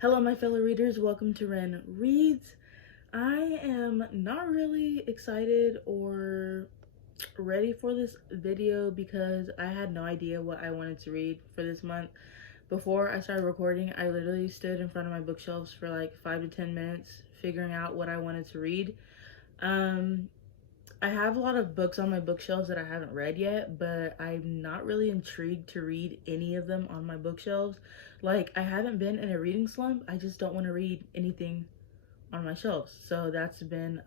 Hello, my fellow readers. Welcome to Ren Reads. I am not really excited or ready for this video because I had no idea what I wanted to read for this month. Before I started recording, I literally stood in front of my bookshelves for like 5 to 10 minutes figuring out what I wanted to read. I have a lot of books on my bookshelves that I haven't read yet, but I'm not really intrigued to read any of them on my bookshelves. Like, I haven't been in a reading slump. I just don't want to read anything on my shelves. So that's been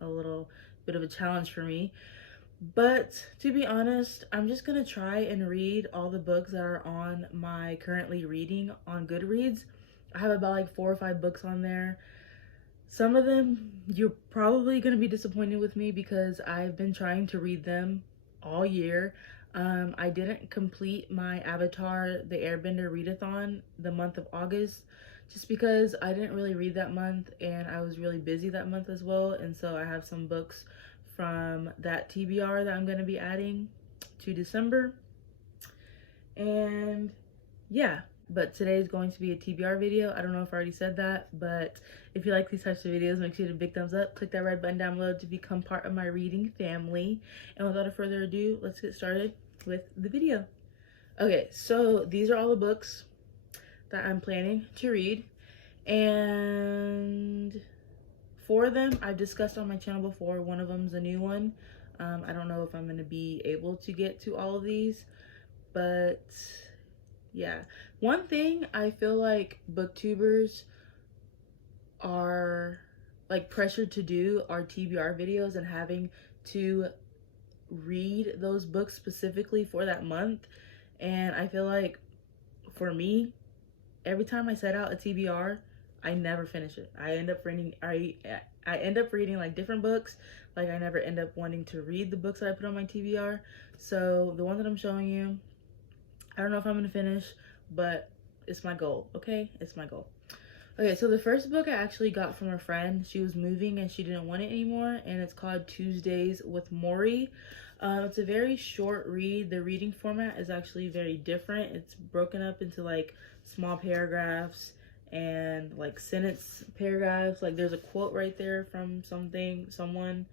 a little bit of a challenge for me. But to be honest, I'm just gonna try and read all the books that are on my currently reading on Goodreads. I have about like 4 or 5 books on there. Some of them you're probably going to be disappointed with me because I've been trying to read them all year. I didn't complete my Avatar the Airbender readathon the month of August just because I didn't really read that month and I was really busy that month as well. And so I have some books from that TBR that I'm going to be adding to December. And yeah, but today is going to be a TBR video. I don't know if I already said that, but if you like these types of videos, make sure to hit a big thumbs up. Click that red button down below to become part of my reading family. And without further ado, let's get started with the video. Okay, so these are all the books that I'm planning to read. And 4 of them I've discussed on my channel before. One of them's a new one. I don't know if I'm going to be able to get to all of these, but yeah. One thing I feel like booktubers are like pressured to do are TBR videos and having to read those books specifically for that month. And I feel like for me, every time I set out a TBR, I never finish it. I end up reading like different books. Like I never end up wanting to read the books that I put on my TBR. So the one that I'm showing you, I don't know if I'm gonna finish, but it's my goal, okay? It's my goal. Okay, so the first book I actually got from a friend. She was moving and she didn't want it anymore, and it's called Tuesdays with Mori. It's a very short read. The reading format is actually very different. It's broken up into like small paragraphs and like sentence paragraphs. Like there's a quote right there from someone.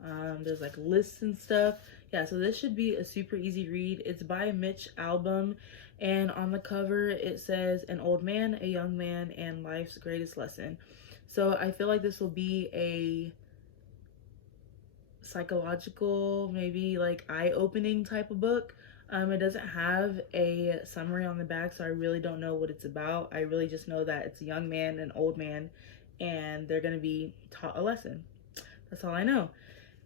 There's like lists and stuff. Yeah, so this should be a super easy read. It's by Mitch Albom, and on the cover it says an old man, a young man, and life's greatest lesson. So I feel like this will be a psychological, maybe like eye-opening type of book. It doesn't have a summary on the back, so I really don't know what it's about. I really just know that it's a young man, an old man, and they're gonna be taught a lesson. That's all I know.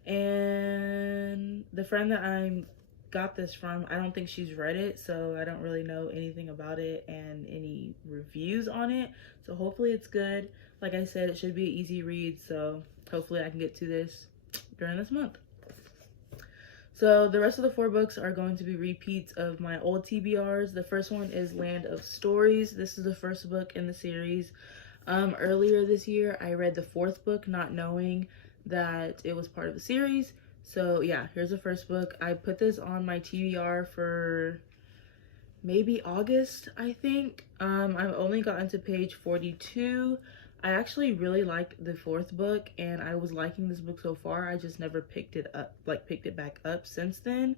And the friend that I got this from, I don't think she's read it, so I don't really know anything about it and any reviews on it. So hopefully it's good. Like I said, it should be an easy read, so hopefully I can get to this during this month. So the rest of the 4 books are going to be repeats of my old TBRs. The first one is Land of Stories. This is the first book in the series. Earlier this year, I read the 4th book, not knowing that it was part of the series. So yeah, here's the first book. I put this on my TBR for maybe August, I think. I've only gotten to page 42. I actually really like the 4th book, and I was liking this book so far. I just never picked it back up since then.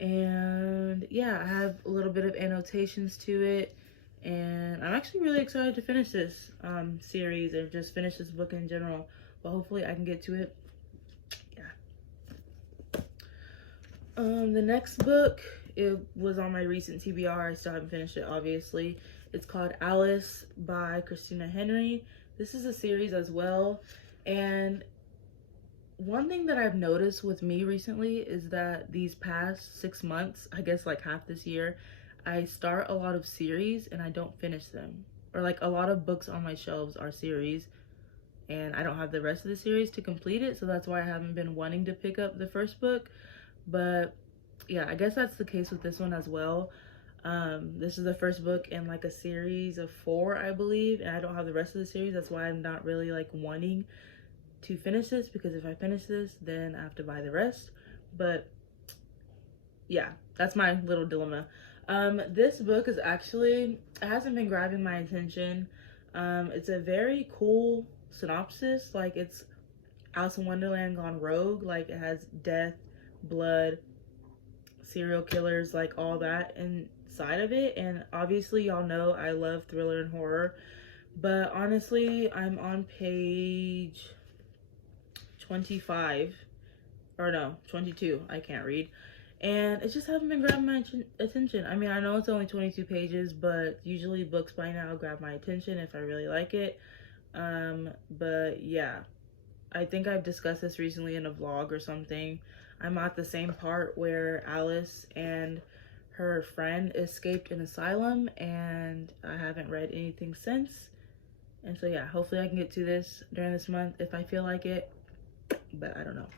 And yeah, I have a little bit of annotations to it, and I'm actually really excited to finish this series or just finish this book in general. But hopefully I can get to it. Yeah. The next book, it was on my recent TBR. I still haven't finished it, obviously. It's called Alice by Christina Henry. This is a series as well. And one thing that I've noticed with me recently is that these past 6 months, I guess like half this year, I start a lot of series and I don't finish them. Or like a lot of books on my shelves are series, and I don't have the rest of the series to complete it, so that's why I haven't been wanting to pick up the first book. But yeah, I guess that's the case with this one as well. This is the first book in like a series of 4, I believe, and I don't have the rest of the series. That's why I'm not really like wanting to finish this, because if I finish this, then I have to buy the rest. But yeah, that's my little dilemma. This book is actually, it hasn't been grabbing my attention. It's a very cool synopsis. Like, it's Alice in Wonderland gone rogue. Like, it has death, blood, serial killers, like all that inside of it. And obviously y'all know I love thriller and horror, but honestly I'm on page 25, or no, 22. I can't read, and it just hasn't been grabbing my attention. I mean, I know it's only 22 pages, but usually books by now grab my attention if I really like it. But yeah, I think I've discussed this recently in a vlog or something. I'm at the same part where Alice and her friend escaped an asylum, and I haven't read anything since. And so yeah, hopefully I can get to this during this month if I feel like it, but I don't know.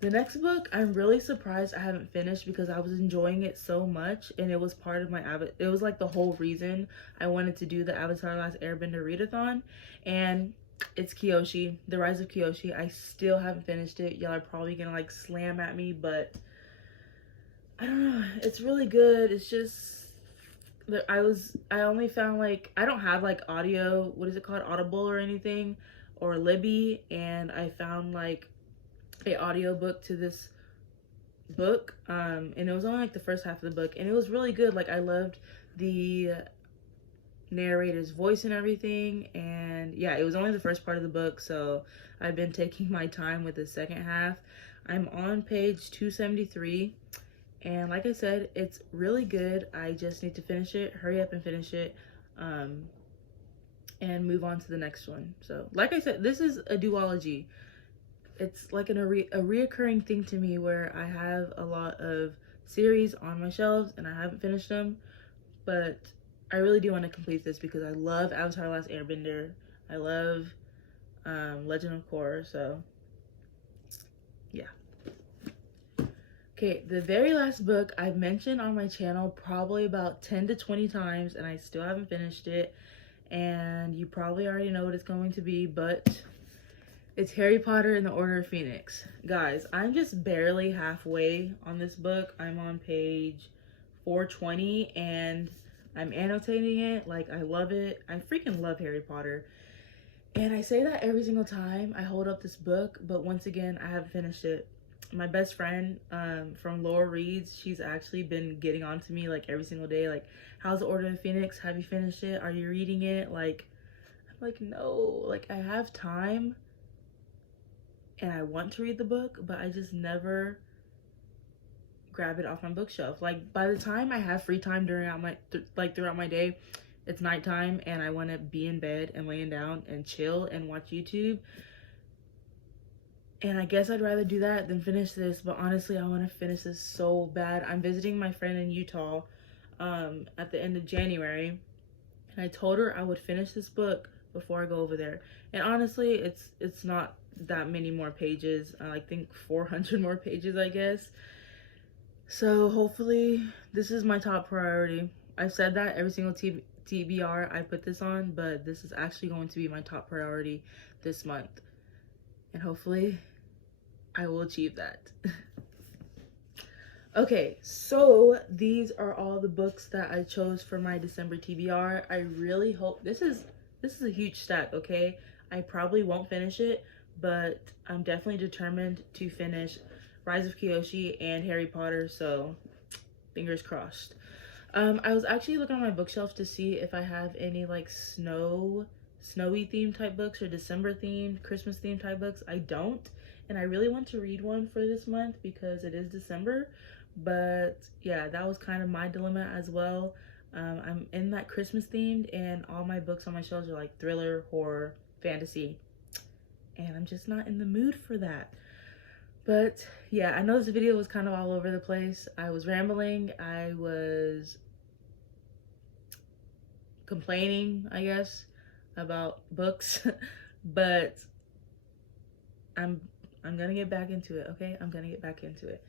The next book, I'm really surprised I haven't finished because I was enjoying it so much, and it was part of my it was like the whole reason I wanted to do the Avatar Last Airbender readathon, and it's Kiyoshi, The Rise of Kyoshi. I still haven't finished it. Y'all are probably gonna like slam at me, but I don't know. It's really good. It's just I only found like, I don't have like audio, what is it called, Audible or anything, or Libby, and I found like a audiobook to this book, and it was only like the first half of the book, and it was really good. Like, I loved the narrator's voice and everything, and yeah, it was only the first part of the book, so I've been taking my time with the second half. I'm on page 273, and like I said, it's really good. I just need to finish it, hurry up and finish it, and move on to the next one. So like I said, this is a duology. It's like a reoccurring thing to me where I have a lot of series on my shelves and I haven't finished them, but I really do want to complete this because I love Avatar Last Airbender. I love Legend of Korra, so yeah. Okay, the very last book I've mentioned on my channel probably about 10 to 20 times, and I still haven't finished it, and you probably already know what it's going to be, but it's Harry Potter and the Order of Phoenix. Guys, I'm just barely halfway on this book. I'm on page 420, and I'm annotating it. Like, I love it. I freaking love Harry Potter. And I say that every single time I hold up this book, but once again, I haven't finished it. My best friend from Laura Reads, she's actually been getting on to me like every single day. Like, how's the Order of Phoenix? Have you finished it? Are you reading it? Like, I'm like, no. Like, I have time and I want to read the book, but I just never grab it off my bookshelf. Like, by the time I have free time throughout my day, it's nighttime and I want to be in bed and laying down and chill and watch YouTube. And I guess I'd rather do that than finish this, but honestly, I want to finish this so bad. I'm visiting my friend in Utah at the end of January, and I told her I would finish this book before I go over there. And honestly, it's not that many more pages. I think 400 more pages, I guess. So hopefully this is my top priority. I've said that every single TBR I put this on, but this is actually going to be my top priority this month, and hopefully I will achieve that. Okay, so these are all the books that I chose for my December TBR. I really hope this is a huge stack. Okay, I probably won't finish it, but I'm definitely determined to finish Rise of Kyoshi and Harry Potter, so fingers crossed. I was actually looking on my bookshelf to see if I have any like snowy themed type books or December themed, Christmas themed type books. I don't, and I really want to read one for this month because it is December. But yeah, that was kind of my dilemma as well. I'm in that Christmas themed, and all my books on my shelves are like thriller, horror, fantasy, and I'm just not in the mood for that. But yeah, I know this video was kind of all over the place. I was rambling, I was complaining, I guess, about books, but I'm gonna get back into it, okay? I'm gonna get back into it.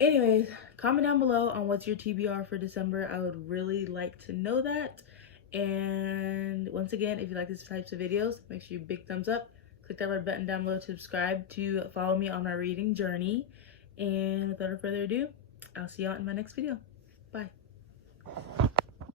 Anyways, comment down below on what's your TBR for December. I would really like to know that. And once again, if you like these types of videos, make sure you big thumbs up. Click that red button down below to subscribe to follow me on my reading journey. And without further ado, I'll see y'all in my next video. Bye.